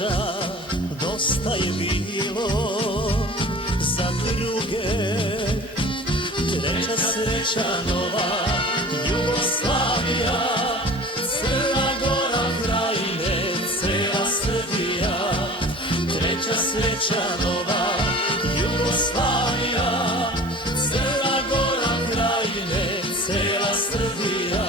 rađa, dosta je bilo za druge. Treća sreća nova, Jugoslavija, Crna Gora, Krajine, cela Srbija. Treća sreća nova, Jugoslavija, Crna Gora, Krajine, cela Srbija.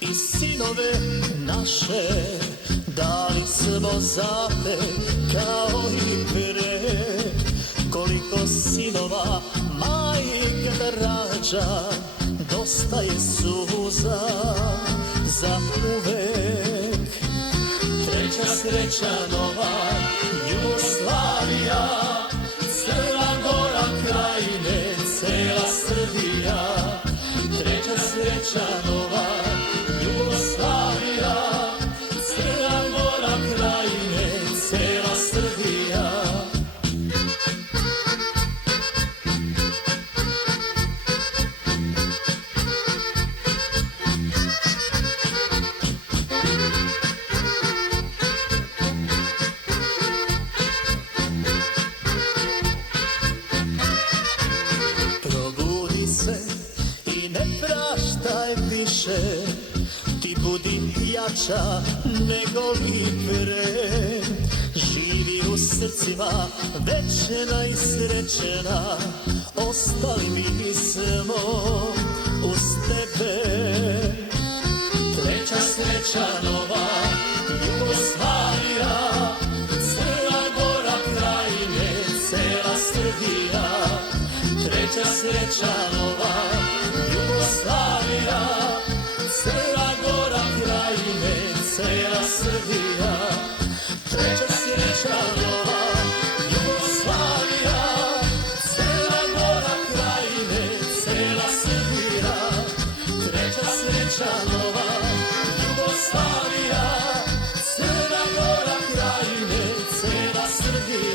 I sinove naše dali smo za te kao i pre. Koliko sinova majka da rađa, dosta je suza za uvek. Treća sreća nova, Jugoslavija, Crna Gora, Krajine, cela Srbija. Treća sreća nova, Jugoslavija, Crna Gora, Krajine, cela Srbija. Probudi se i ne praštaj više, ti budi jača nego li pre. Živi u srcima večna i srećena, ostali mi smo uz tebe. Treća sreća nova, Jugoslavija, Crna Gora, Krajine, cela Srbija. Treća sreća nova, Jugoslavija, Crna Gora, Krajine, cela Srbija. Treća sreća nova, Jugoslavija, Crna Gora, Krajine, cela Srbija. Treća sreća nova, Jugoslavija, Crna Gora, Krajine, cela Srbija.